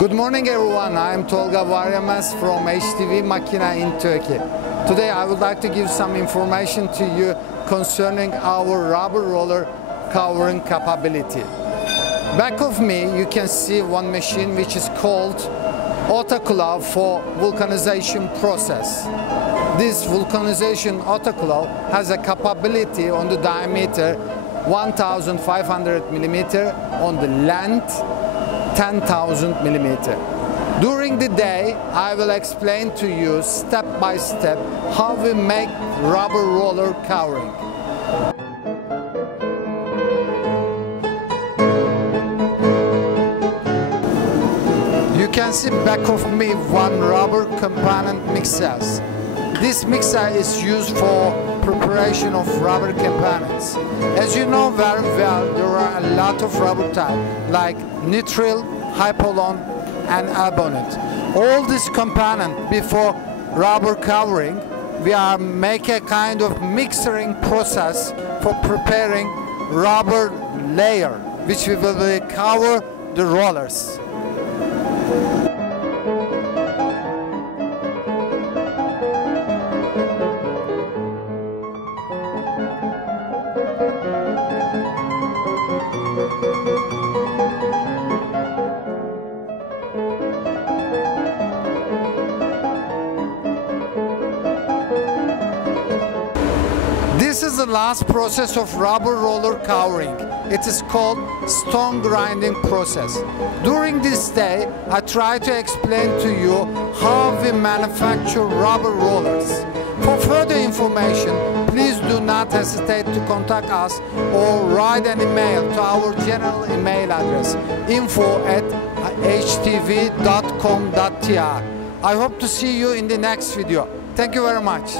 Good morning everyone, I am Tolga Varyamas from HTV Makine in Turkey. Today I would like to give some information to you concerning our rubber roller covering capability. Back of me you can see one machine which is called autoclave for vulcanization process. This vulcanization autoclave has a capability on the diameter 1500 millimeter, on the length 10,000 millimeter. During the day, I will explain to you step by step how we make rubber roller covering. You can see back of me one rubber component mixers. This mixer is used for preparation of rubber components. As you know very well, there are a lot of rubber types like nitrile, hypalon and albonate. All these components before rubber covering, we are make a kind of mixing process for preparing rubber layer, which we will cover the rollers. This is the last process of rubber roller covering. It is called stone grinding process. During this day, I try to explain to you how we manufacture rubber rollers. For further information, please do not hesitate to contact us or write an email to our general email address info@htv.com.tr. I hope to see you in the next video. Thank you very much.